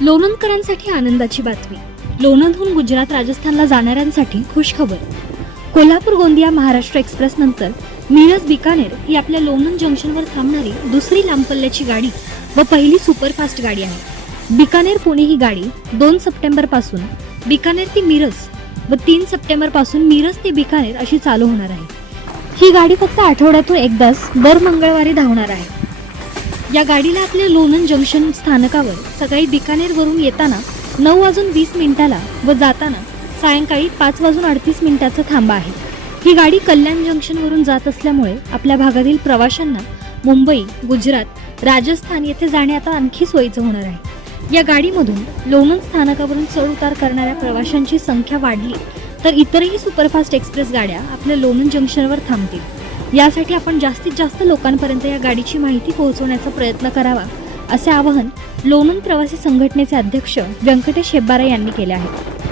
लोणंदकरांसाठी आनंदाची बातमी. लोणंदहून गुजरात राजस्थानला जाणाऱ्यांसाठी खुश खबर कोल्हापूर गोंदिया महाराष्ट्र एक्सप्रेस नंतर मिरज बिकानेर ही आपल्या लोणंद जंक्शनवर थांबणारी दुसरी लांब पल्ल्याची गाडी व पहिली सुपरफास्ट गाडी आहे. बिकानेर पुणे ही गाडी दोन सप्टेंबरपासून बिकानेर ते मिरज व तीन सप्टेंबरपासून मिरज ते बिकानेर अशी चालू होणार आहे. ही गाडी फक्त आठवड्यातून एकदाच दर मंगळवारी धावणार आहे. या गाडीला आपल्या लोणंद जंक्शन स्थानकावर सकाळी बिकानेरवरून येताना नऊ वाजून वीस मिनिटाला व जाताना सायंकाळी पाच वाजून अडतीस मिनिटाचा थांबा आहे. ही गाडी कल्याण जंक्शनवरून जात असल्यामुळे आपल्या भागातील प्रवाशांना मुंबई गुजरात राजस्थान येथे जाणे आता आणखी सोयीचं होणार आहे. या गाडीमधून लोणंद स्थानकावरून चढ उतार करणाऱ्या प्रवाशांची संख्या वाढली तर इतरही सुपरफास्ट एक्सप्रेस गाड्या आपल्या लोणंद जंक्शनवर थांबतील. यासाठी आपण जास्तीत जास्त लोकांपर्यंत या गाडीची माहिती पोहोचवण्याचा प्रयत्न करावा असे आवाहन लोणंद प्रवासी संघटनेचे अध्यक्ष व्यंकटेश हेब्बारा यांनी केले आहे.